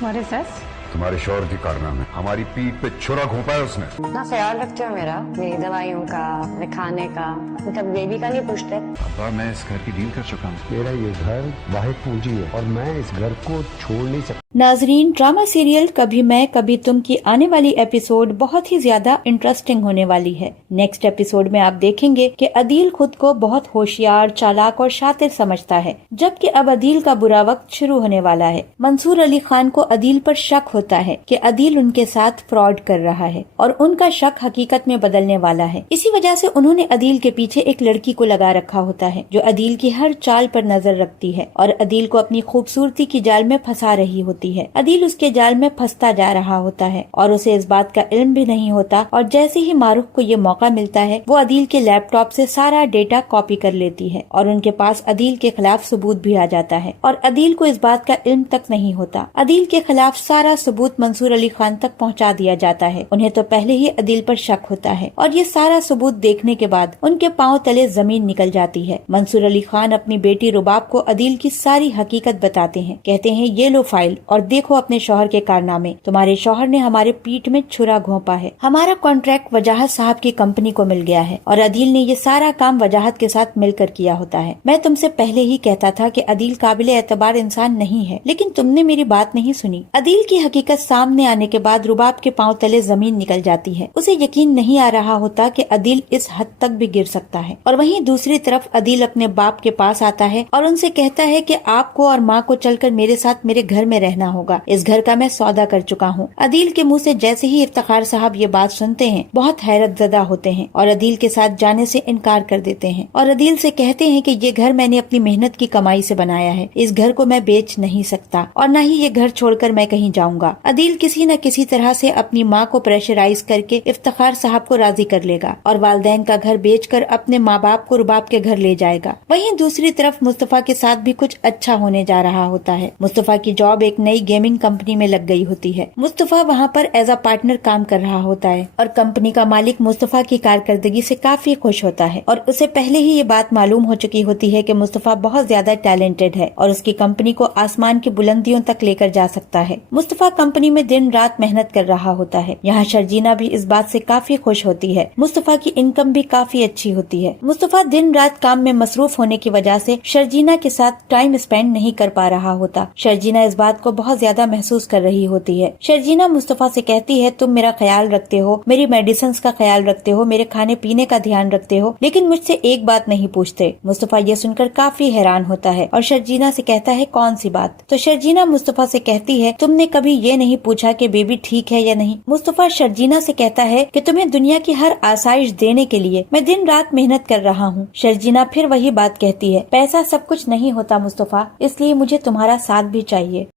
What is this? तुम्हारे शौहर की कारनामे, हमारी पीठ पे छुरा घोंपा है उसने। ना ख्याल रखते हो मेरा, मेरी दवाइयों का, मेरे खाने का, मतलब बेबी का नहीं पूछते। पापा मैं इस घर की डील कर चुका हूँ। मेरा ये घर वाहिद पूंजी है और मैं इस घर को छोड़ नहीं सकता। नाजरीन, ड्रामा सीरियल कभी मैं कभी तुम की आने वाली एपिसोड बहुत ही ज्यादा इंटरेस्टिंग होने वाली है। नेक्स्ट एपिसोड में आप देखेंगे कि अदील खुद को बहुत होशियार, चालाक और शातिर समझता है, जबकि अब अदील का बुरा वक्त शुरू होने वाला है। मंसूर अली खान को अदील पर शक होता है कि अदील उनके साथ फ्रॉड कर रहा है और उनका शक हकीकत में बदलने वाला है। इसी वजह से उन्होंने अदील के पीछे एक लड़की को लगा रखा होता है जो अदील की हर चाल पर नजर रखती है और अदील को अपनी खूबसूरती की जाल में फंसा रही होती है। अदील उसके जाल में फंसता जा रहा होता है और उसे इस बात का इल्म भी नहीं होता और जैसे ही मारूफ को ये मौका मिलता है वो अदील के लैपटॉप से सारा डेटा कॉपी कर लेती है और उनके पास अदील के खिलाफ सबूत भी आ जाता है और अदील को इस बात का इल्म तक नहीं होता। अदील के खिलाफ सारा सबूत मंसूर अली खान तक पहुंचा दिया जाता है। उन्हें तो पहले ही अदील पर शक होता है और ये सारा सबूत देखने के बाद उनके पांव तले जमीन निकल जाती है। मंसूर अली खान अपनी बेटी रुबाब को अदील की सारी हकीकत बताते हैं। कहते हैं ये लो फाइल और देखो अपने शौहर के कारनामे। तुम्हारे शौहर ने हमारे पीठ में छुरा घोंपा है। हमारा कॉन्ट्रैक्ट वजाहत साहब की कंपनी को मिल गया है और अदील ने ये सारा काम वजाहत के साथ मिलकर किया होता है। मैं तुमसे पहले ही कहता था कि अदील काबिल एतबार इंसान नहीं है, लेकिन तुमने मेरी बात नहीं सुनी। अदील की हकीकत सामने आने के बाद रुबाब के पांव तले जमीन निकल जाती है। उसे यकीन नहीं आ रहा होता कि अदील इस हद तक भी गिर सकता है। और वहीं दूसरी तरफ अदील अपने बाप के पास आता है और उनसे कहता है कि आपको और माँ को चलकर मेरे साथ मेरे घर में रहना होगा। इस घर का मैं सौदा कर चुका हूँ। अदील के मुंह से जैसे ही इफ्तिखार साहब ये बात सुनते हैं बहुत हैरत ज़दा होते हैं और अदील के साथ जाने से इनकार कर देते हैं और अदील से कहते हैं कि ये घर मैंने अपनी मेहनत की कमाई से बनाया है। इस घर को मैं बेच नहीं सकता और न ही ये घर छोड़कर मैं कहीं जाऊंगा। अदील किसी न किसी तरह से अपनी माँ को प्रेशराइज करके इफ्तिखार साहब को राजी कर लेगा और वालदैन का घर बेचकर अपने माँ बाप को रुबाब के घर ले जाएगा। वहीं दूसरी तरफ मुस्तफा के साथ भी कुछ अच्छा होने जा रहा होता है। मुस्तफा की जॉब एक नई गेमिंग कंपनी में लग गई होती है। मुस्तफा वहाँ पर एज अ पार्टनर काम कर रहा होता है और कंपनी का मालिक मुस्तफा की कारकर्दगी से काफी खुश होता है और उसे पहले ही ये बात मालूम हो चुकी होती है कि मुस्तफा बहुत ज्यादा टैलेंटेड है और उसकी कंपनी को आसमान की बुलंदियों तक लेकर जा सकता है। मुस्तफा कंपनी में दिन रात मेहनत कर रहा होता है। यहाँ शर्जीना भी इस बात से काफी खुश होती है। मुस्तफा की इनकम भी काफी अच्छी होती है। मुस्तफा दिन रात काम में मसरूफ होने की वजह से शर्जीना के साथ टाइम स्पेंड नहीं कर पा रहा होता। शर्जीना इस बात को बहुत ज्यादा महसूस कर रही होती है। शर्जीना मुस्तफा से कहती है तुम मेरा ख्याल रखते हो, मेरी मेडिसिन का ख्याल रखते हो, मेरे खाने पीने का ध्यान रखते हो, लेकिन मुझसे एक बात नहीं पूछते। मुस्तफा ये सुनकर काफी हैरान होता है और शर्जीना से कहता है कौन सी बात? तो शर्जीना मुस्तफा से कहती है तुमने कभी ये नहीं पूछा कि बेबी ठीक है या नहीं। मुस्तफा शर्जीना से कहता है कि तुम्हें दुनिया की हर आसाइश देने के लिए मैं दिन रात मेहनत कर रहा हूँ। शर्जीना फिर वही बात कहती है पैसा सब कुछ नहीं होता मुस्तफा, इसलिए मुझे तुम्हारा साथ भी चाहिए।